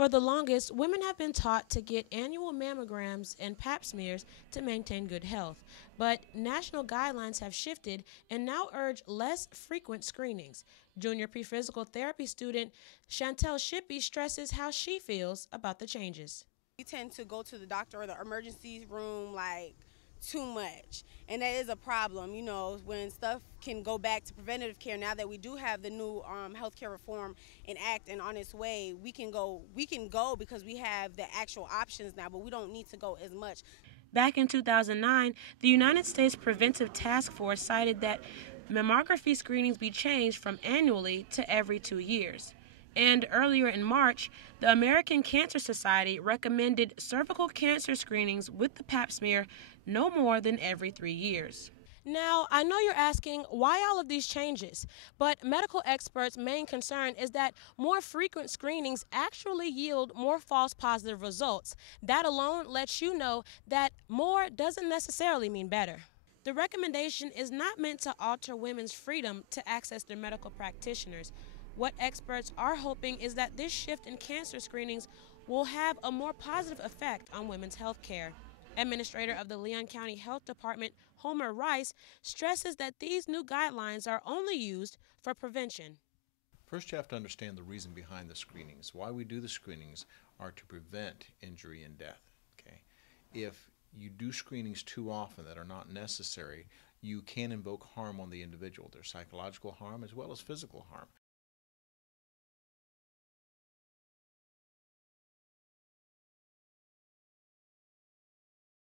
For the longest, women have been taught to get annual mammograms and pap smears to maintain good health. But national guidelines have shifted and now urge less frequent screenings. Junior pre-physical therapy student Chantel Shippey stresses how she feels about the changes. We tend to go to the doctor or the emergency room like too much, and that is a problem, when stuff can go back to preventative care. Now that we do have the new healthcare reform and act and on its way, we can go because we have the actual options now, but we don't need to go as much. Back in 2009, the United States Preventive Task Force cited that mammography screenings be changed from annually to every 2 years. And earlier in March, the American Cancer Society recommended cervical cancer screenings with the pap smear no more than every 3 years. Now, I know you're asking why all of these changes, but medical experts' main concern is that more frequent screenings actually yield more false positive results. That alone lets you know that more doesn't necessarily mean better. The recommendation is not meant to alter women's freedom to access their medical practitioners. What experts are hoping is that this shift in cancer screenings will have a more positive effect on women's health care. Administrator of the Leon County Health Department, Homer Rice, stresses that these new guidelines are only used for prevention. First, you have to understand the reason behind the screenings. Why we do the screenings are to prevent injury and death. Okay, if you do screenings too often that are not necessary, you can invoke harm on the individual. There's psychological harm as well as physical harm.